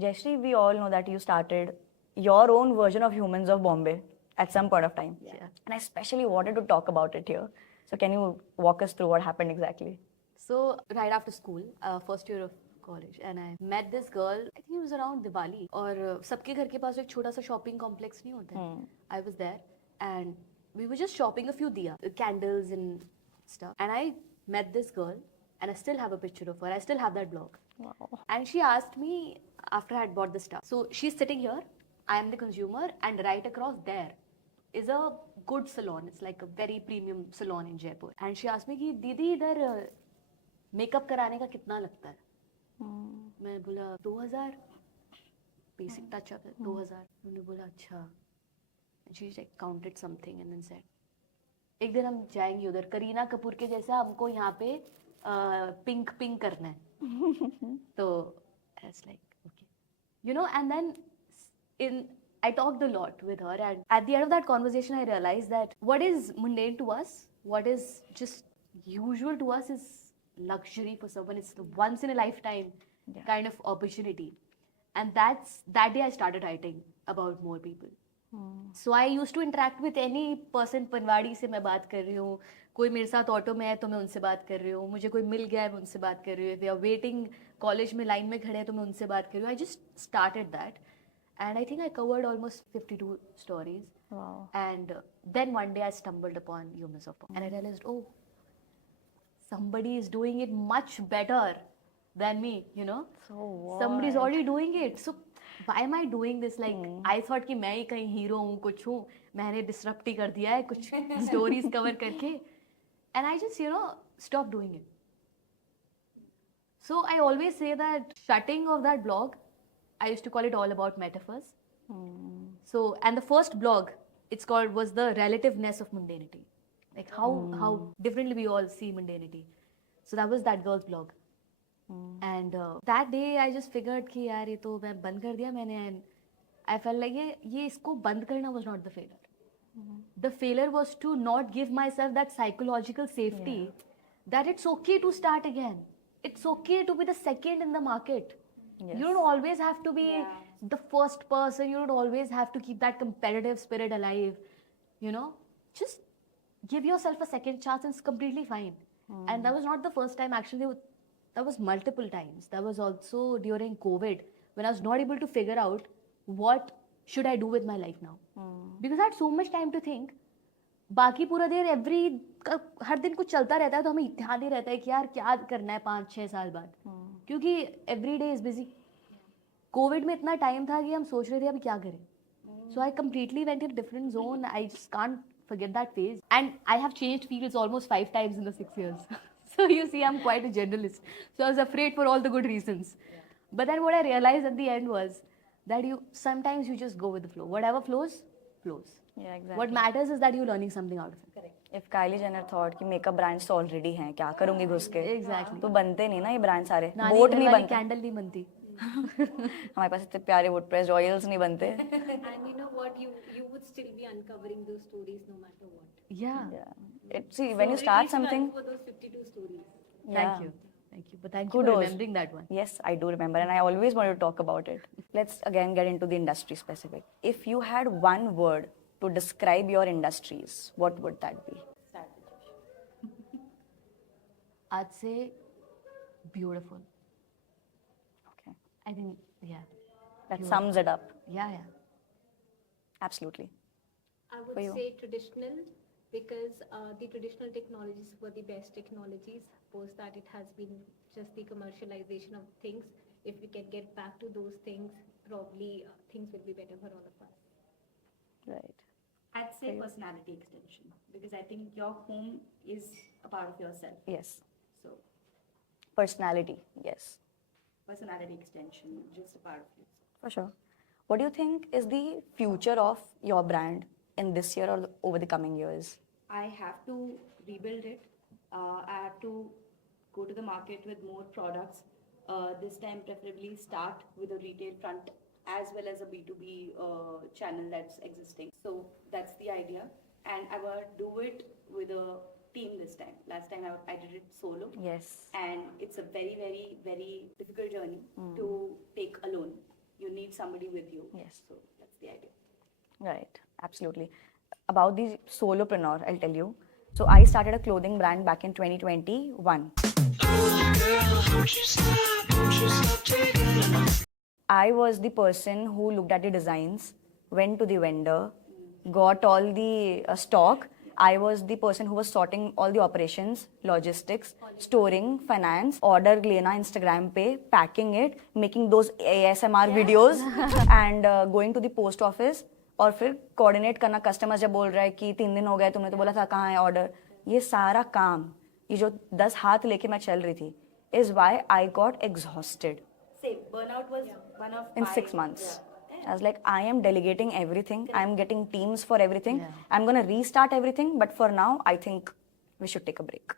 Jayashree, we all know that you started your own version of Humans of Bombay at some point of time. Yeah. And I especially wanted to talk about it here. So can you walk us through what happened exactly? So right after school, first year of college, and I met this girl. I think it was around Diwali. और सबके घर के पास एक छोटा सा shopping complex नहीं होता है. I was there, and we were just shopping a few diya, candles and stuff. And I met this girl, and I still have a picture of her. I still have that blog. Wow. And she asked me after I had bought the stuff. So she's sitting here, I am the consumer, and right across there is a good salon. It's like a very premium salon in Jaipur. And she asked me कि दीदी इधर makeup कराने का कितना लगता है? मैं बोला 2000 बेसिक टच अप है 2000. उन्होंने बोला अच्छा. And she like counted something and then said एक दिन हम जाएंगे उधर करीना कपूर के जैसा हमको यहाँ पे पिंक पिंक करना है. तो I was like okay, you know. And then I talked a lot with her, and at the end of that conversation I realized that what is mundane to us, what is just usual to us, is luxury for someone. It's the once in a lifetime kind of opportunity. And that day I started writing about more people. So I used to interact with any person. पनवाड़ी से मैं बात कर रही हूँ, कोई मेरे साथ auto में है तो मैं उनसे बात कर रही हूँ, मुझे कोई मिल गया है मैं उनसे बात कर रही हूँ, वे आर वेटिंग कॉलेज में लाइन में खड़े हैं तो मैं उनसे बात कर रही हूँ. I just started that, and I think I covered almost 52 stories. Wow. And then one day I stumbled upon Humans of Bombay, and I realized, oh, somebody is doing it much better than me, you know. So Somebody's already doing it. So why am I doing this? Like I thought कि मैं ही कहीं hero हूँ, कुछ हूँ, मैंने disrupt ही कर दिया है कुछ stories cover करके, and I just stopped doing it. So I always say that shutting of that blog, I used to call it all about metaphors. So, and the first blog was the relativeness of mundanity, like how differently we all see mundanity. So that was that girl's blog. And that day I just figured कि यार ये तो मैं बंद कर दिया मैंने, and I felt like ये इसको बंद करना was not the failure. The failure was to not give myself that psychological safety that it's okay to start again. It's okay to be the second in the market. Yes. You don't always have to be the first person. You don't always have to keep that competitive spirit alive. Just give yourself a second chance and it's completely fine. And that was not the first time, actually. That was multiple times. That was also during COVID, when I was not able to figure out what should I do with my life now? Because I had so much time to think. बाकी पूरा दिन हर दिन कुछ चलता रहता है तो हमें ध्यान नहीं रहता है कि यार क्या करना है 5-6 साल बाद, क्योंकि every day is busy. Covid में इतना टाइम था कि हम सोच रहे थे अभी क्या करें. So I completely went in different zone. I just can't forget that phase, and I have changed fields almost 5 times in the 6 years. So you see, I'm quite a generalist, so I was afraid for all the good reasons. But then what I realized at the end was that sometimes you just go with the flow. Whatever flows. Yeah, exactly. What matters is that you're learning something out of it. Correct. If Kylie Jenner thought कि makeup brands तो already हैं, क्या करूंगी घुस के. Exactly. तो बनते नहीं ना ये ब्रांड सारे. नानी बोट घर नहीं वाली बनते. कैंडल नहीं बनती. हमारे पास इतने प्यारे वुड प्रेस्ड ऑयल्स नहीं बनते. And you know what? You would still be uncovering those stories no matter what. Yeah. See, when you So start at least something. for those 52 stories. Thank you. But thank you for Kudos. remembering that one. Yes, I do remember, and I always wanted to talk about it. Let's again get into the industry specific. If you had one word to describe your industries, what would that be? Start with Josh. I'd say beautiful. Okay, I think, yeah. that Beautiful. sums it up. Yeah. Absolutely. I would For you? say traditional, because the traditional technologies were the best technologies. Post that, it has been just the commercialization of things. If we can get back to those things, probably things will be better for all of us. Right. I'd say personality extension, because I think your home is a part of yourself. Yes. So Personality. Yes. personality extension, just a part of you. For sure. What do you think is the future of your brand in this year or over the coming years? I have to rebuild it. I have to go to the market with more products. This time, preferably start with a retail front as well as a B2B channel that's existing. So that's the idea. And I will do it with a team this time. Last time I did it solo. Yes. And it's a very, very, very difficult journey to take alone. You need somebody with you. Yes. So that's the idea. Right, absolutely. About the solopreneur, I'll tell you. So I started a clothing brand back in 2021. I was the person who looked at the designs, went to the vendor, got all the stock. I was the person who was sorting all the operations, logistics, storing, finance, order लेना Instagram पे, packing it, making those ASMR videos and going to the post office और फिर coordinate करना customer जब बोल रहा है कि 3 दिन हो गए तुमने तो बोला था कहाँ है ऑर्डर. ये सारा काम, ये जो 10 हाथ लेके मैं चल रही थी, is why I got exhausted Same. Burnout was one of in my 6 months. Yeah. I was like, I am delegating everything. I am getting teams for everything. Yeah. I'm going to restart everything. But for now, I think we should take a break.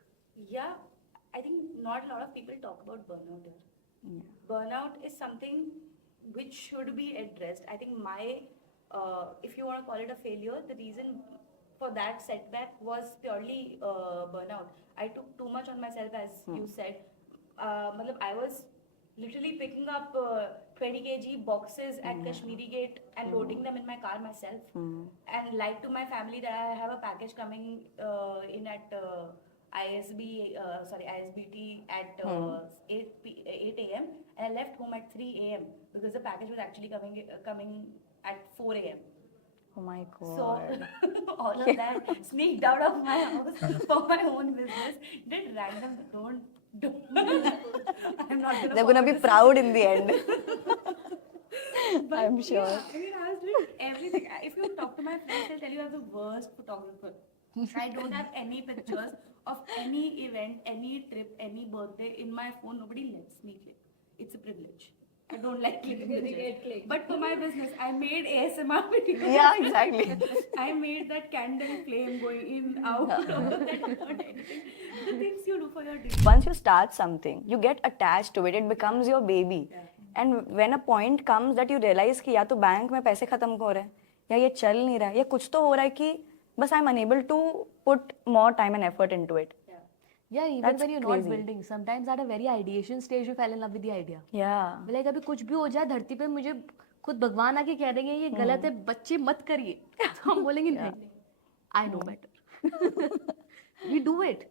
Yeah, I think not a lot of people talk about burnout here. Burnout is something which should be addressed. I think if you want to call it a failure, the reason for that setback was purely burnout. I took too much on myself, as you said. I was literally picking up 20 kg boxes at Kashmiri Gate and loading them in my car myself, and lied to my family that I have a package coming in at ISBT at 8 a.m. and I left home at 3 a.m. because the package was actually coming at 4 a.m. Oh my God. So all of that sneaked out of my house for my own business. Did random don't. I'm not gonna. They're going to be forward this. proud in the end. But I'm sure. Yeah, I mean, I was doing everything. If you talk to my friends, they'll tell you I'm the worst photographer. I don't have any pictures of any event, any trip, any birthday in my phone. Nobody lets me click. It's a privilege. I don't like clicking pictures. But for my business, I made ASMR videos. Yeah, exactly. I made that candle flame going in, out, all that editing. The things you do for your day. Once you start something, you get attached to it. It becomes your baby. And when a point comes that you realize कि या तो bank में पैसे खत्म हो रहे हैं या ये चल नहीं रहा है या कुछ तो हो रहा है कि बस I'm unable to put more time and effort into it. Yeah, even That's when you're crazy. not building, sometimes at a very ideation stage you fell in love with the idea. Yeah. Like अभी कुछ भी हो जाए धरती पे मुझे खुद भगवान आके कह देंगे ये गलत है बच्चे मत करिए तो हम बोलेंगे नहीं I know better. We do it.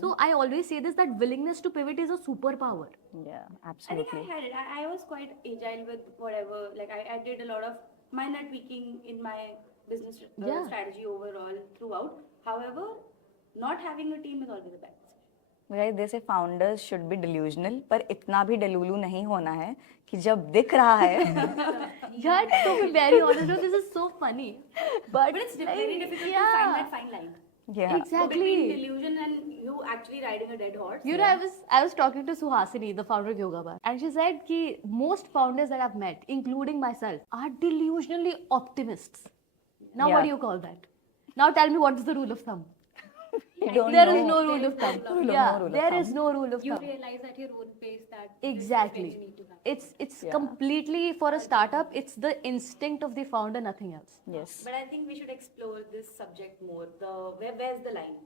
So I always say this, that willingness to pivot is a superpower. Yeah, I think absolutely. I had it. I was quite agile with whatever. Like I did a lot of minor tweaking in my business Yeah. strategy overall throughout. However, not having a team is always a bad decision. Guys, they say founders should be delusional, पर इतना भी delulu नहीं होना है कि जब दिख रहा है Yeah, to be very honest, no, this is so funny. But, But it's like, very difficult to yeah. find that fine line. yeah. Exactly. Between delusion and you actually riding a dead horse. You know, I was talking to Suhasini, the founder of Yoga Bar, and she said कि most founders that I've met, including myself, are delusionally optimists. Now, what Yeah. do you call that? Now, tell me what is the rule of thumb? You don't There is know. no rule of thumb. Rule of- Yeah, no rule of there is thumb. no rule of You thumb. realize at your own pace that this is when Exactly. you need to have. It's Yeah. completely for a startup. It's the instinct of the founder, nothing else. Yes. But I think we should explore this subject more. Where's the line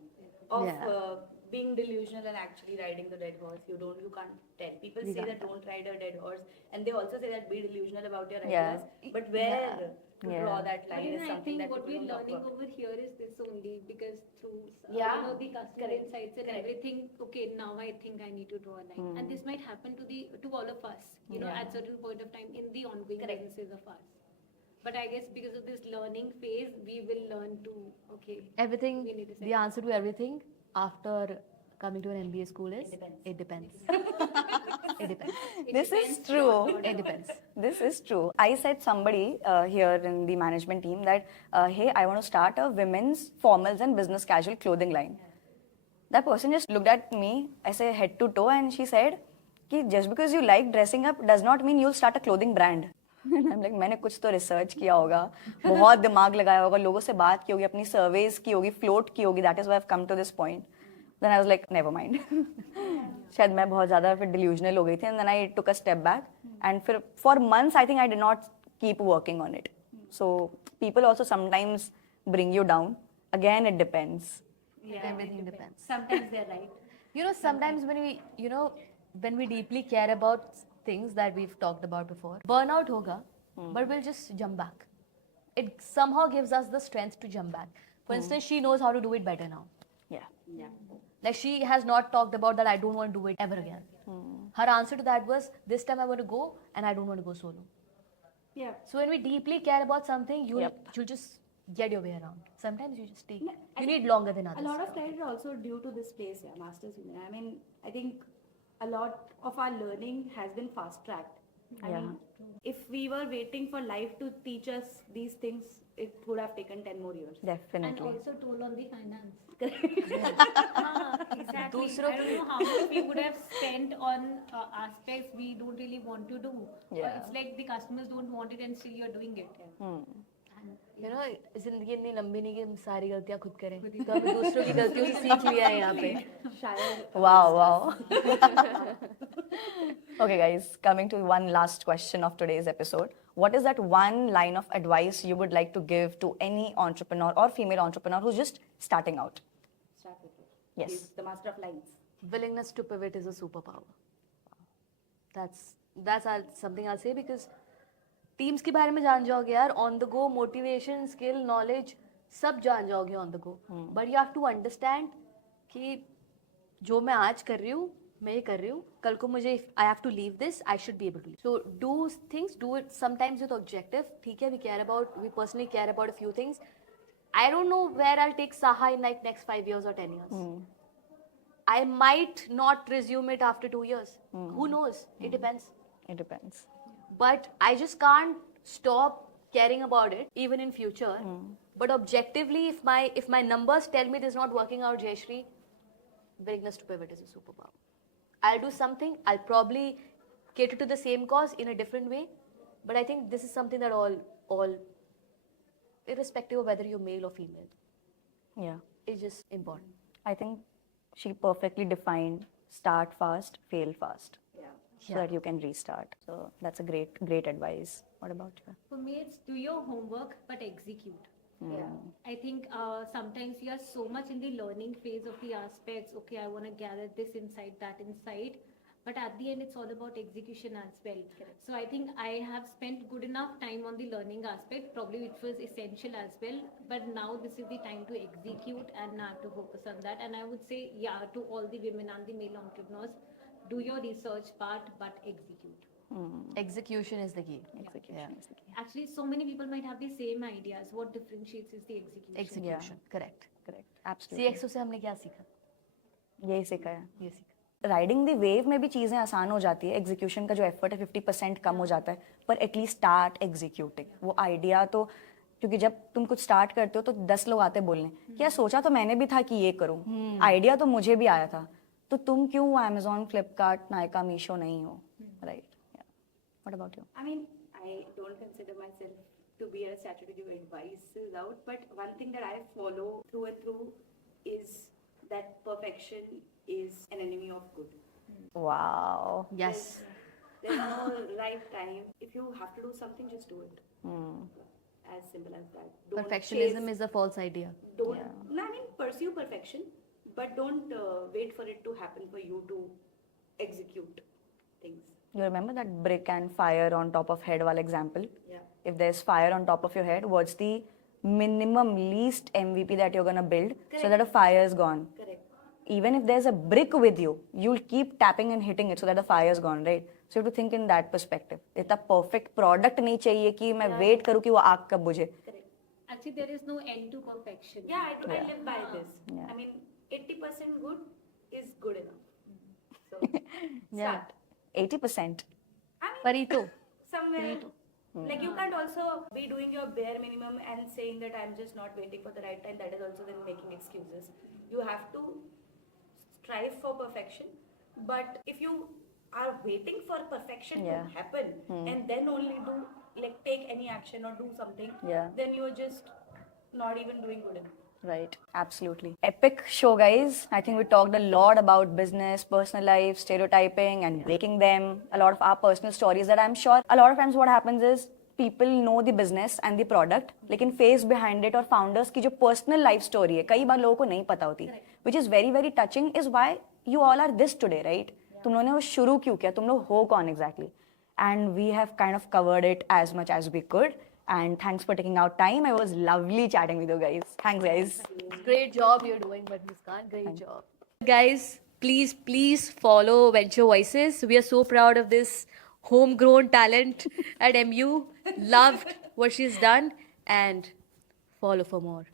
of Yeah. being delusional and actually riding the dead horse? You can't tell. People We say can't that don't ride a dead horse, and they also say that be delusional about your Yeah. ideas. But where to Yeah. draw that But line you is know, I something think that what people we're don't talk learning about. over here is this only because through Yeah, you know, the customer correct. insights and Correct. everything. Okay, now I think I need to draw a line, and this might happen to all of us. You know, Yeah. at certain point of time in the ongoing Correct. businesses of ours. But I guess because of this learning phase, we will learn to Everything, We need to the say- answer to everything after coming to an MBA school is depends. it depends. It depends. This is true. It depends. This is true. I said somebody here in the management team that, hey, I want to start a women's formals and business casual clothing line. That person just looked at me, I say head to toe, and she said, कि just because you like dressing up does not mean you'll start a clothing brand. And I'm like, मैंने कुछ तो research किया होगा, बहुत दिमाग लगाया होगा, लोगों से बात की होगी, अपनी सर्वेज की होगी, फ्लोट की होगी. That is why I've come to this point. Then I was like, never mind. शायद मैं बहुत ज़्यादा फिर delusional हो गई थी, and then I took a step back, and फिर for months I think I did not keep working on it. So people also sometimes bring you down. Again, it depends. Everything depends. Sometimes they're right. You know, sometimes when we deeply care about things that we've talked about before, burnout hoga, but we'll just jump back. It somehow gives us the strength to jump back. For instance, she knows how to do it better now. Yeah. Yeah. Like she has not talked about that I don't want to do it ever again. Her answer to that was, this time I want to go and I don't want to go solo. Yeah. So when we deeply care about something, you'll Yep. just get your way around. Sometimes you just take, Yeah, I you think need longer than A others. lot of that is also due to this place, yeah, Masters Women. I mean, I think a lot of our learning has been fast tracked. I Yeah. mean, if we were waiting for life to teach us these things, it would have taken 10 more years. and Definitely. also toll on the finance. Exactly. दूसरों I don't know how much we would have spent on aspects we don't really want to do. Yeah. It's like the customers don't want it and still you're doing it. You know, जिंदगी इतनी लंबी नहीं कि हम सारी गलतियां खुद करें, तो हमें दूसरों की गलतियों से सीख लिया है यहाँ पे. शायद Wow. Okay, guys, coming to one last question of today's episode. What is that one line of advice you would like to give to any entrepreneur or female entrepreneur who's just starting out? start with it. Yes. He's the master of lines. Willingness to pivot is a superpower. That's something I'll say, because teams के बारे में जान जाओगे यार, on the go motivation, skill, knowledge सब जान जाओगे on the go. But you have to understand कि जो मैं आज कर रही हूँ, मैं ये कर रही हूँ, कल को मुझे if I have to leave this, I should be able to. So do things, do it sometimes with objective. ठीक है, we personally care about a few things. I don't know where I'll take Saha in like next 5 years or 10 years. I might not resume it after 2 years. Who knows? It depends. It depends. But I just can't stop caring about it even in future. But objectively, if my numbers tell me this is not working out, Jayashree, willingness to pivot is a superpower. I'll do something. I'll probably cater to the same cause in a different way. But I think this is something that all, irrespective of whether you're male or female, Yeah. is just important. I think she perfectly defined start fast, fail fast, Yeah. so that you can restart. So that's a great advice. What about you? For me, it's do your homework but execute. Yeah. I think sometimes you are so much in the learning phase of the aspects. Okay, I want to gather this insight, that insight. But at the end, it's all about execution as well. So I think I have spent good enough time on the learning aspect, probably which was essential as well. But now this is the time to execute and now I have to focus on that. And I would say, yeah, to all the women and the male entrepreneurs, do your research part, but execute. Execution is the key. Execution is the key. Actually, so many people might have the same ideas. What differentiates is the execution. Execution. Correct. Correct. Absolutely. CXO से हमने क्या सीखा? यही सीखा है. ये सीखा. Riding the wave में भी चीज़ें आसान हो जाती है. एग्जीक्यूशन का जो एफर्ट है 50% कम हो जाता है, पर एटलीस्ट स्टार्ट एग्जीक्यूटिंग. वो आइडिया तो, क्योंकि जब तुम कुछ स्टार्ट करते हो तो 10 लोग आते बोलने कि यार सोचा तो मैंने भी था कि ये करूं, आइडिया तो मुझे भी आया था, तो तुम क्यों Amazon, Flipkart, नायका, मीशो नहीं हो, right? What about you? I mean, I don't consider myself to be at a stature to give advices out, but one thing that I follow through and through is that perfection is an enemy of good. Wow. Yes. There's no right time. If you have to do something, just do it. As simple as that. Don't Perfectionism chase- is a false idea. Don't. No, I mean, pursue perfection, but don't wait for it to happen for you to execute things. You remember that brick and fire on top of head wala example? Yeah. If there's fire on top of your head, what's the minimum least MVP that you're gonna build so that a fire is gone? Correct. Even if there's a brick with you, you'll keep tapping and hitting it so that the fire is gone, right? So you have to think in that perspective. इतना perfect product नहीं चाहिए कि मैं wait करूँ कि वो आग कब बुझे. Correct. Actually, there is no end to perfection. Yeah, I live by this. Yeah. I mean, 80% good is good enough. So, Yeah. start. 80%. I mean, Parito. somewhere. Like you can't also be doing your bare minimum and saying that I'm just not waiting for the right time. That is also then making excuses. You have to strive for perfection. But if you are waiting for perfection Yeah. to happen and then only do like take any action or do something, Yeah. then you're just not even doing good enough. Right, absolutely. Epic show, guys. I think we talked a lot about business, personal life, stereotyping, and breaking them. A lot of our personal stories that I'm sure a lot of times what happens is people know the business and the product, लेकिन face behind it और founders की जो personal life story है, कई बार लोगों को नहीं पता होती. Which is very, very touching is why you all are this today, right? तुम लोगों ने वो शुरू क्यों किया? तुम लोग हो कौन exactly? And we have kind of covered it as much as we could. And thanks for taking out time. It was lovely chatting with you guys. Thanks, guys. Great job you're doing, but Muskan, great job. Guys, please follow Venture Voices. We are so proud of this homegrown talent at MU. Loved what she's done and follow for more.